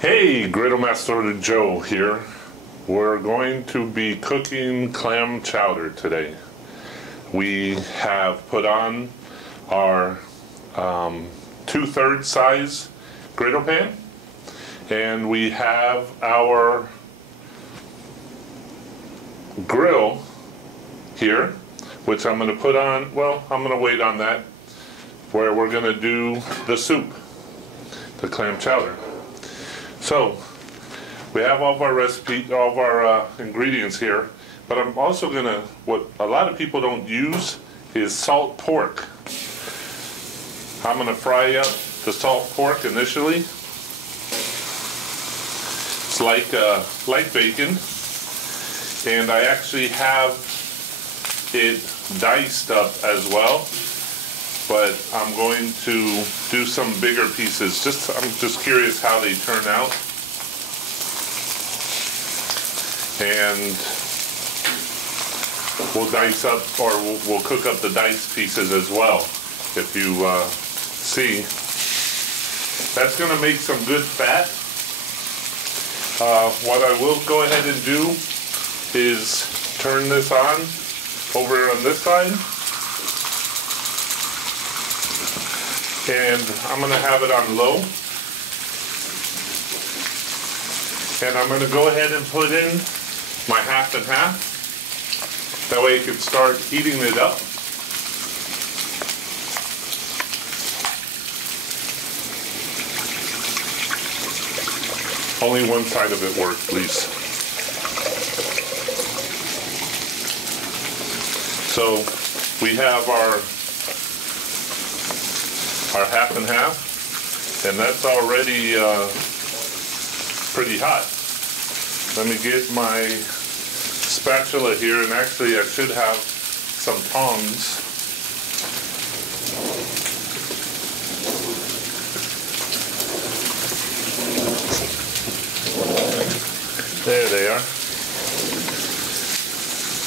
Hey, Griddle Master Joe here. We're going to be cooking clam chowder today. We have put on our 2/3 size griddle pan, and we have our grill here, which I'm going to put on, well, I'm going to wait on that, where we're going to do the soup, the clam chowder. So we have all of our recipe, all of our ingredients here, but I'm also gonna, what a lot of people don't use is salt pork. I'm gonna fry up the salt pork initially. It's like bacon, and I actually have it diced up as well, but I'm going to do some bigger pieces. I'm just curious how they turn out. And we'll dice up, or we'll cook up the diced pieces as well. If you see, that's going to make some good fat. What I will go ahead and do is turn this on over on this side. And I'm going to have it on low. And I'm going to go ahead and put in my half and half. That way it can start heating it up. Only one side of it works, please. So we have our half and half, and that's already pretty hot. Let me get my spatula here, and actually I should have some tongs. There they are.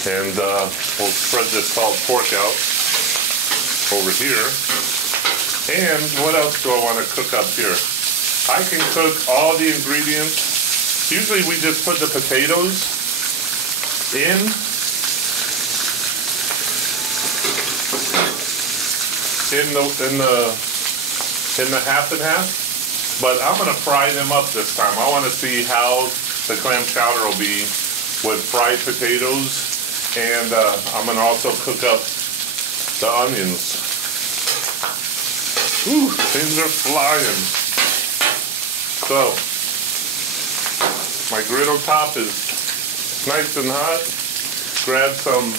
And we'll spread this salt pork out over here. And what else do I want to cook up here? I can cook all the ingredients. Usually we just put the potatoes in the half and half, but I'm going to fry them up this time. I want to see how the clam chowder will be with fried potatoes, and I'm going to also cook up the onions. Ooh, things are flying. So, my griddle top is nice and hot. Grab some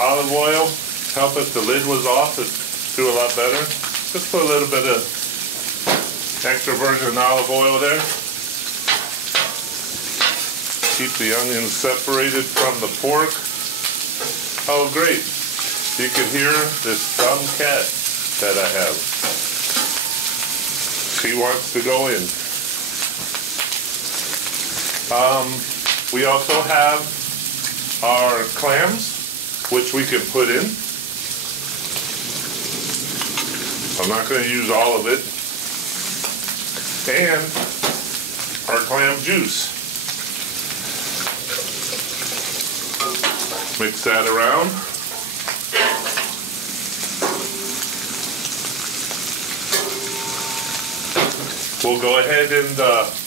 olive oil. Help if the lid was off, it'd do a lot better. Just put a little bit of extra virgin olive oil there. Keep the onions separated from the pork. Oh, great. You can hear this dumb cat that I have. She wants to go in. We also have our clams, which we can put in. I'm not going to use all of it. And our clam juice. Mix that around. We'll go ahead and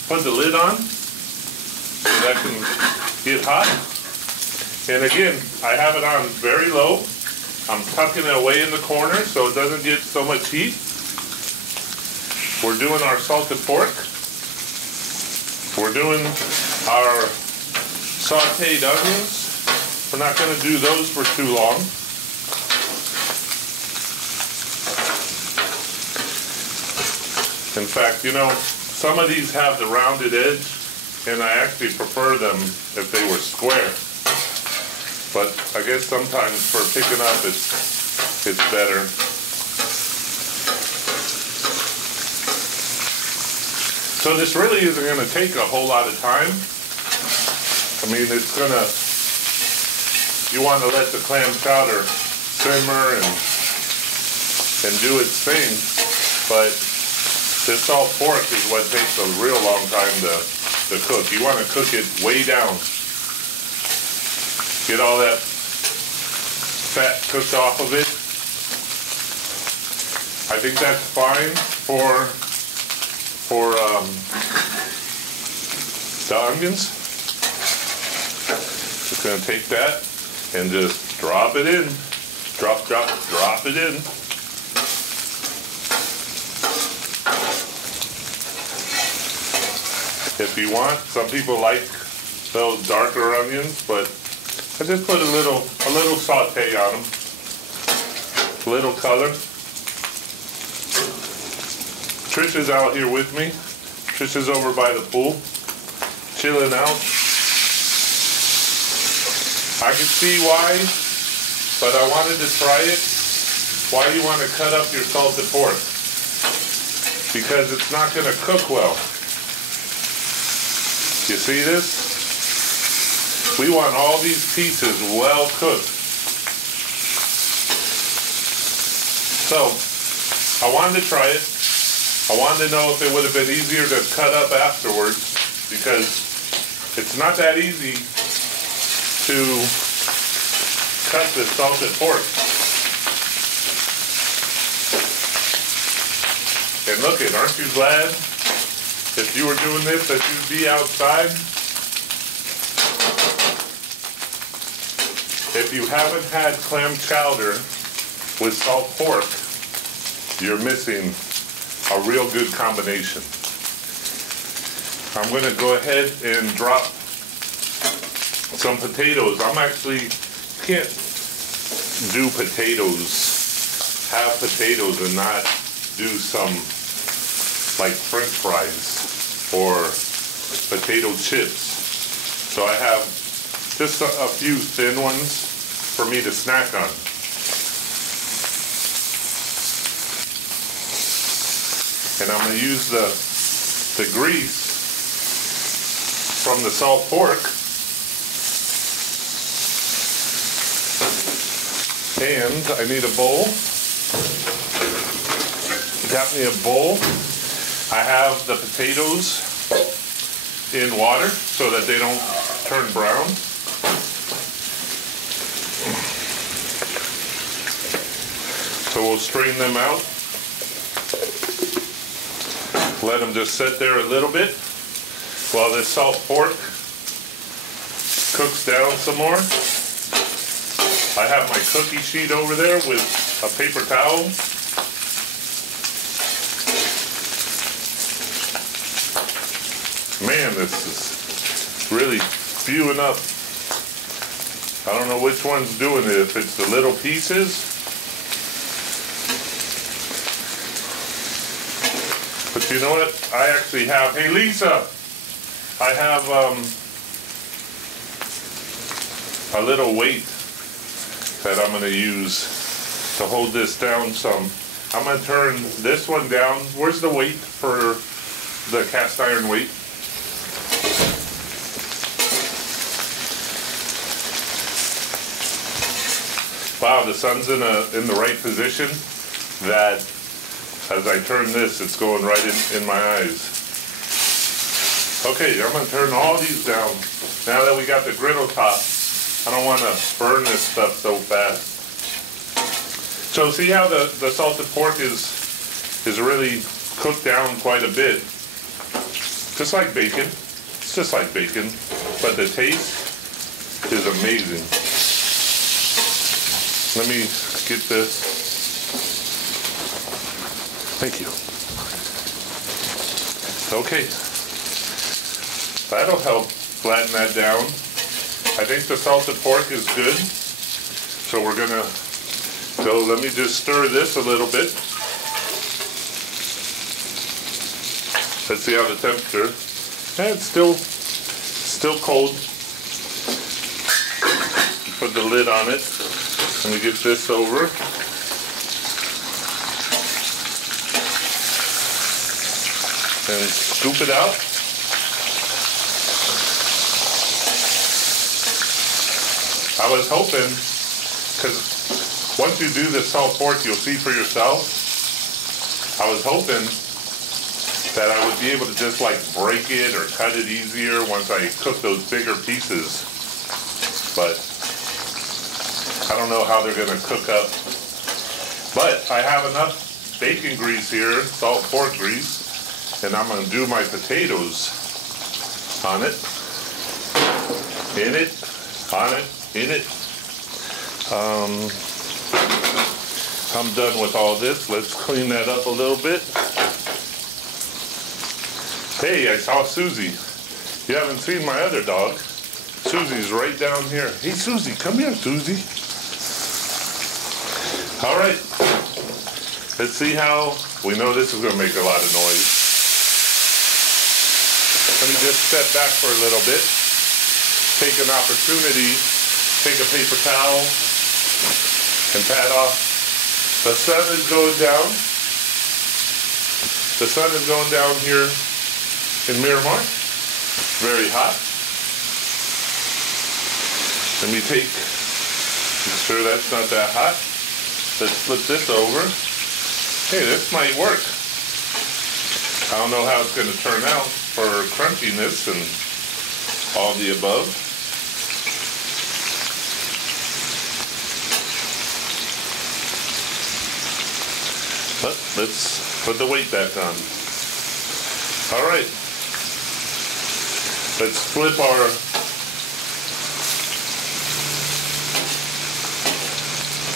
put the lid on so that can get hot. And again, I have it on very low. I'm tucking it away in the corner so it doesn't get so much heat. We're doing our salted pork. We're doing our sauteed onions. We're not going to do those for too long. In fact, you know, some of these have the rounded edge, and I actually prefer them if they were square. But I guess sometimes for picking up, it's better. So this really isn't going to take a whole lot of time. I mean, it's going to, you want to let the clam chowder simmer and do its thing, but This salt pork is what takes a real long time to cook. You want to cook it way down. Get all that fat cooked off of it. I think that's fine for the onions. Just gonna take that and just drop it in. Drop it in. If you want, some people like those darker onions, but I just put a little saute on them. A little color. Trish is out here with me. Trish is over by the pool, chilling out. I can see why, but I wanted to try it. Why you want to cut up your salted pork? Because it's not going to cook well. You see this? We want all these pieces well cooked. So, I wanted to try it. I wanted to know if it would have been easier to cut up afterwards, because it's not that easy to cut this salted pork. And look it, aren't you glad if you were doing this that you'd be outside? If you haven't had clam chowder with salt pork, you're missing a real good combination. I'm going to go ahead and drop some potatoes. I'm actually can't do potatoes, have potatoes and not do some like French fries or potato chips. So I have just a few thin ones for me to snack on. And I'm going to use the grease from the salt pork. And I need a bowl. Got me a bowl. I have the potatoes in water so that they don't turn brown. So we'll strain them out. Let them just sit there a little bit while this salt pork cooks down some more. I have my cookie sheet over there with a paper towel. Man, this is really spewing up. I don't know which one's doing it, if it's the little pieces. But you know what? I actually have, hey Lisa, I have a little weight that I'm going to use to hold this down some. I'm going to turn this one down. Where's the weight for the cast iron weight? Wow, the sun's in the right position that as I turn this, it's going right in my eyes. Okay, I'm going to turn all these down. Now that we got the griddle top, I don't want to burn this stuff so fast. So see how the salted pork is really cooked down quite a bit. Just like bacon. It's just like bacon. But the taste is amazing. Let me get this. Thank you. Okay. That'll help flatten that down. I think the salted pork is good. So we're gonna go, let me just stir this a little bit. Let's see how the temperature. Yeah, it's still cold. Put the lid on it. Let me get this over. And scoop it out. I was hoping, because once you do the salt pork, you'll see for yourself. I was hoping that I would be able to just like break it or cut it easier once I cook those bigger pieces. But I don't know how they're going to cook up. But I have enough bacon grease here, salt pork grease, and I'm going to do my potatoes on it, in it, on it, in it. I'm done with all this. Let's clean that up a little bit. Hey, I saw Susie. You haven't seen my other dog. Susie's right down here. Hey, Susie, come here, Susie. All right. Let's see how, we know this is going to make a lot of noise. Let me just step back for a little bit. Take an opportunity, take a paper towel, and pat off. The sun is going down. The sun is going down here in Miramar. Very hot. Let me make sure that's not that hot. Let's flip this over. Hey, this might work. I don't know how it's going to turn out for crunchiness and all the above. But let's put the weight back on. All right. Let's flip our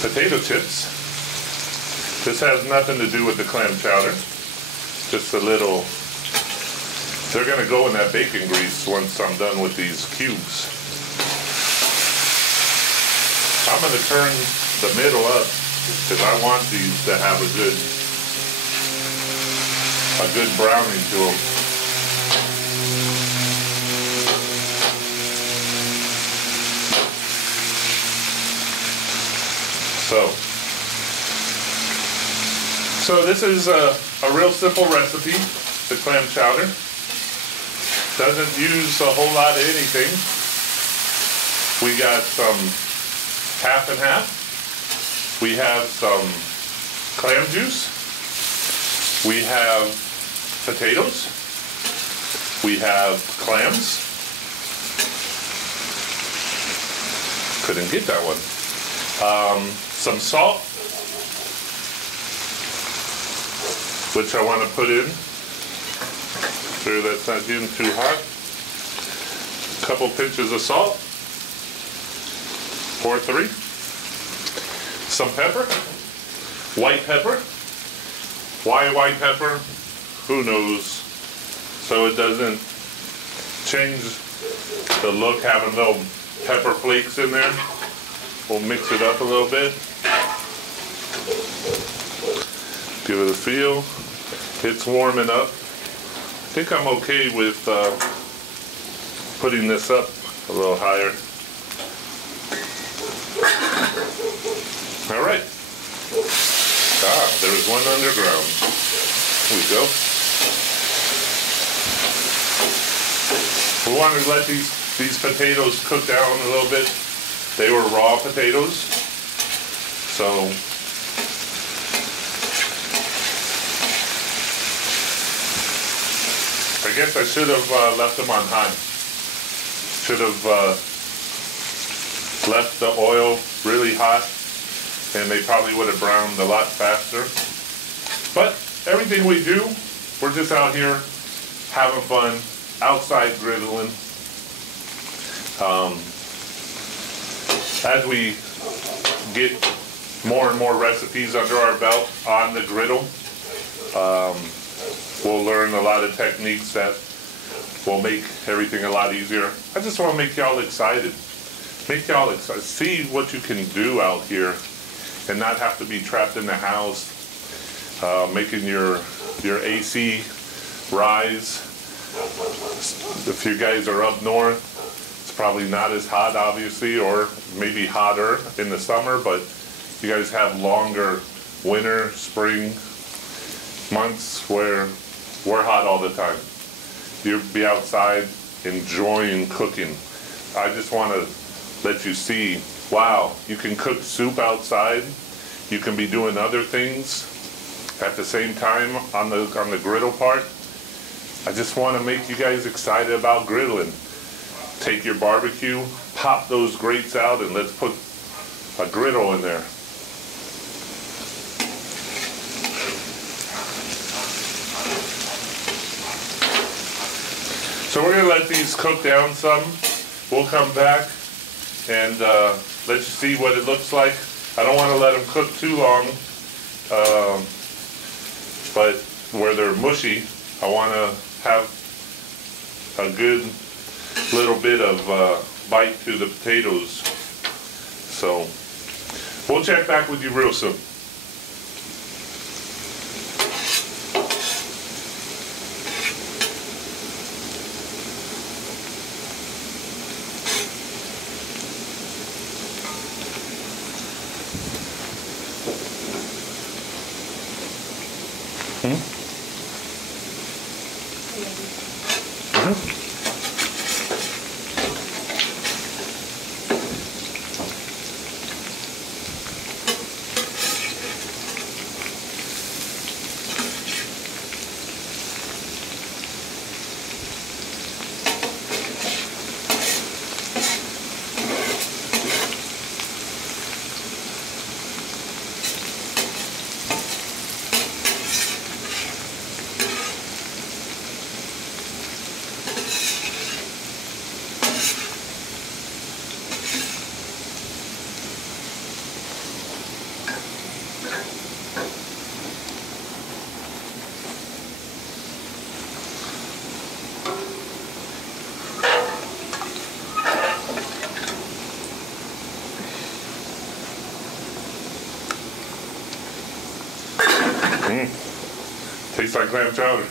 potato chips. This has nothing to do with the clam chowder. Just a little, they're gonna go in that bacon grease once I'm done with these cubes. I'm gonna turn the middle up because I want these to have a good browning to them. So this is a real simple recipe, the clam chowder. Doesn't use a whole lot of anything. We got some half and half. We have some clam juice. We have potatoes. We have clams. Couldn't get that one. Some salt, which I want to put in. Sure that's not getting too hot. A couple pinches of salt, or 3. Some pepper, white pepper. Why white pepper? Who knows? So it doesn't change the look, having little pepper flakes in there. We'll mix it up a little bit. Give it a feel. It's warming up. I think I'm okay with putting this up a little higher. All right. There's one underground. Here we go. We want to let these potatoes cook down a little bit. They were raw potatoes, so I guess I should have left them on high. Should have left the oil really hot, and they probably would have browned a lot faster. But everything we do, we're just out here having fun, outside griddling. As we get more and more recipes under our belt on the griddle, we'll learn a lot of techniques that will make everything a lot easier. I just want to make y'all excited. Make y'all excited. See what you can do out here and not have to be trapped in the house, making your AC rise. If you guys are up north, probably not as hot, obviously, or maybe hotter in the summer, but you guys have longer winter, spring months where we're hot all the time. You'll be outside enjoying cooking. I just want to let you see, wow, you can cook soup outside. You can be doing other things at the same time on the griddle part. I just want to make you guys excited about griddling. Take your barbecue, pop those grates out, and let's put a griddle in there. So we're going to let these cook down some. We'll come back and let you see what it looks like. I don't want to let them cook too long, but where they're mushy, I want to have a good little bit of bite to the potatoes. So we'll check back with you real soon. Tastes like clam chowder.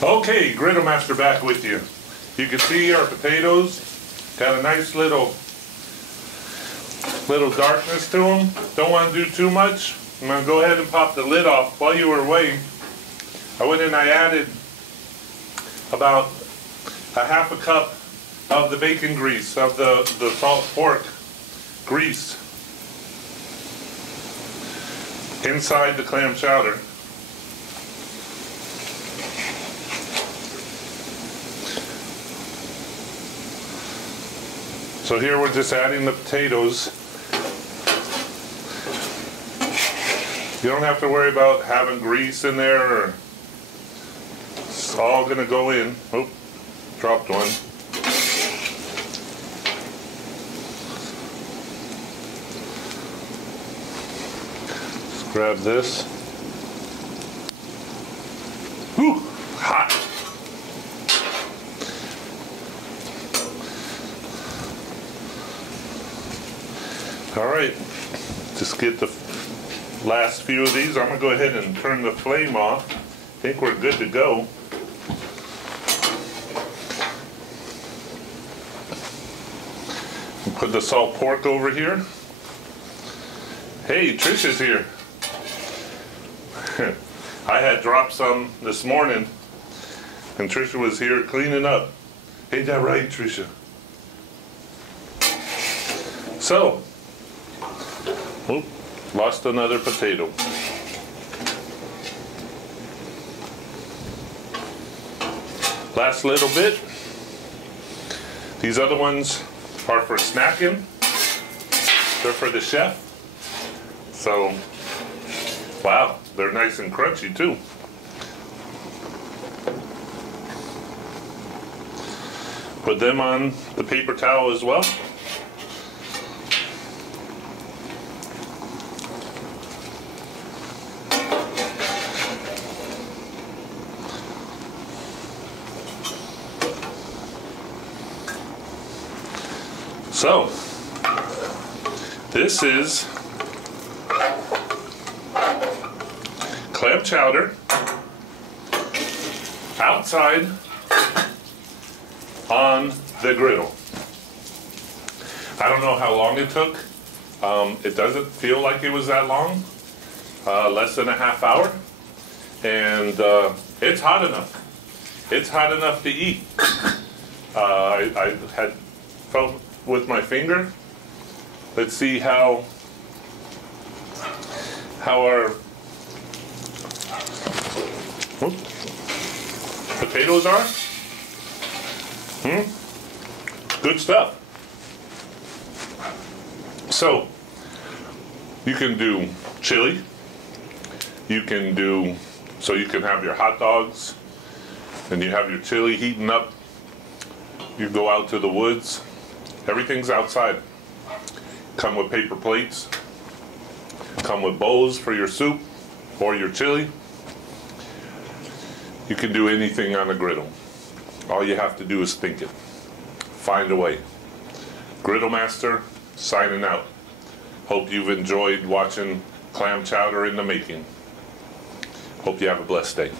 Okay, Griddle Master back with you. You can see our potatoes got a nice little darkness to them. Don't want to do too much. I'm going to go ahead and pop the lid off. While you were away, I went and I added about a half a cup of the bacon grease, of the salt pork grease inside the clam chowder. So here we're just adding the potatoes. You don't have to worry about having grease in there, or it's all gonna go in. Oh, dropped one. Let's grab this. Whew, hot. All right, just get the last few of these. I'm gonna go ahead and turn the flame off. I think we're good to go. And put the salt pork over here. Hey, Trisha's here. I had dropped some this morning, and Trisha was here cleaning up. Ain't that right, Trisha? So, oop, lost another potato. Last little bit. These other ones are for snacking. They're for the chef. So, wow, they're nice and crunchy too. Put them on the paper towel as well. So, this is clam chowder outside on the griddle. I don't know how long it took. It doesn't feel like it was that long. Less than a half hour. and it's hot enough. It's hot enough to eat. I had felt with my finger. Let's see how our potatoes are. Good stuff. So you can do chili. You can do, so you can have your hot dogs and you have your chili heating up. You go out to the woods. Everything's outside. Come with paper plates. Come with bowls for your soup or your chili. You can do anything on a griddle. All you have to do is think it. Find a way. Griddle Master, signing out. Hope you've enjoyed watching Clam Chowder in the making. Hope you have a blessed day.